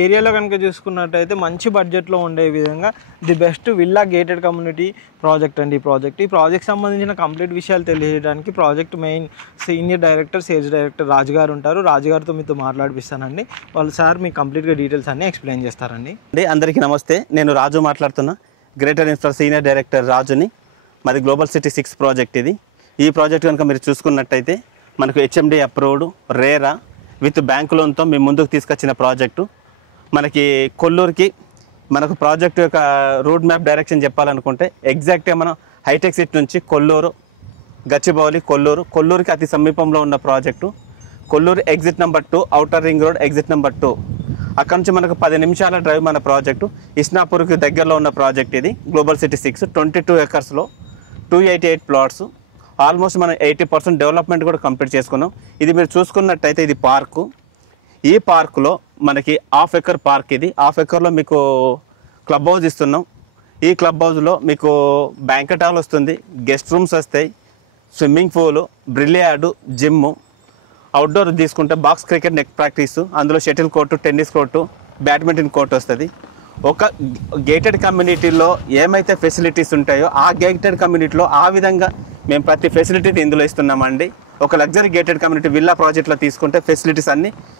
ఏరియాలో కనుక చూసుకున్నట్టయితే మంచి బడ్జెట్లో ఉండే విధంగా the best villa gated community project అండి. ఈ ప్రాజెక్ట్ సంబంధించిన కంప్లీట్ విషయాలు తెలియజేయడానికి project main senior director sales director Raju garu ఉంటారు. రాజు గారితో మీతో మాట్లాడిపిస్తానండి. వాళ్ళు సార్ మీకు కంప్లీట్గా డీటెయిల్స్ అన్నీ ఎక్స్ప్లెయిన్ చేస్తారండి. అందరికీ నమస్తే, నేను రాజు మాట్లాడుతున్నా. గ్రేటర్ ఇన్ఫ్రా సీనియర్ డైరెక్టర్ రాజుని. మాది గ్లోబల్ సిటీ 6 ప్రాజెక్ట్ ఇది. ఈ ప్రాజెక్ట్ కనుక మీరు చూసుకున్నట్టయితే మనకు HMD approved RERA with bank లోన్తో మేము ముందుకు తీసుకొచ్చిన ప్రాజెక్టు. మనకి కొల్లూరుకి మనకు ప్రాజెక్ట్ యొక్క రూట్ మ్యాప్ డైరెక్షన్ చెప్పాలనుకుంటే ఎగ్జాక్ట్గా మనం హైటెక్ సిటీ నుంచి కొల్లూరు, గచ్చిబౌలి, కొల్లూరుకి అతి సమీపంలో ఉన్న project. Kolluru exit number 2, outer ring road exit number 2. అక్కడ నుంచి మనకు 10 నిమిషాల డ్రైవ్ మన ప్రాజెక్టు. ఇస్నాపూర్కి దగ్గరలో ఉన్న ప్రాజెక్ట్ ఇది. Global city 6 22 ఎకర్స్లో 288 plots. ఆల్మోస్ట్ మనం 80% డెవలప్మెంట్ కూడా కంప్లీట్ చేసుకున్నాం. ఇది మీరు చూసుకున్నట్టయితే ఇది పార్కు. ఈ పార్కులో మనకి హాఫ్ ఎకర్ పార్క్ ఇది. హాఫ్ ఎకర్లో మీకు క్లబ్ హౌస్ ఇస్తున్నాం. ఈ క్లబ్ హౌస్లో మీకు బ్యాంకెట్ హాల్ వస్తుంది, గెస్ట్ రూమ్స్ వస్తాయి, స్విమ్మింగ్ పూలు, బ్రిలియార్డు, జిమ్. అవుట్డోర్ తీసుకుంటే బాక్స్ క్రికెట్, నెట్ ప్రాక్టీస్, అందులో shuttle court, tennis court, badminton court వస్తుంది. ఒక గేటెడ్ కమ్యూనిటీలో ఏమైతే ఫెసిలిటీస్ ఉంటాయో ఆ గేటెడ్ కమ్యూనిటీలో ఆ విధంగా మేము ప్రతి ఫెసిలిటీ ఇందులో ఇస్తున్నామండి. ఒక లగ్జరీ గేటెడ్ కమ్యూనిటీ విల్లా ప్రాజెక్ట్లో తీసుకుంటే ఫెసిలిటీస్ అన్నీ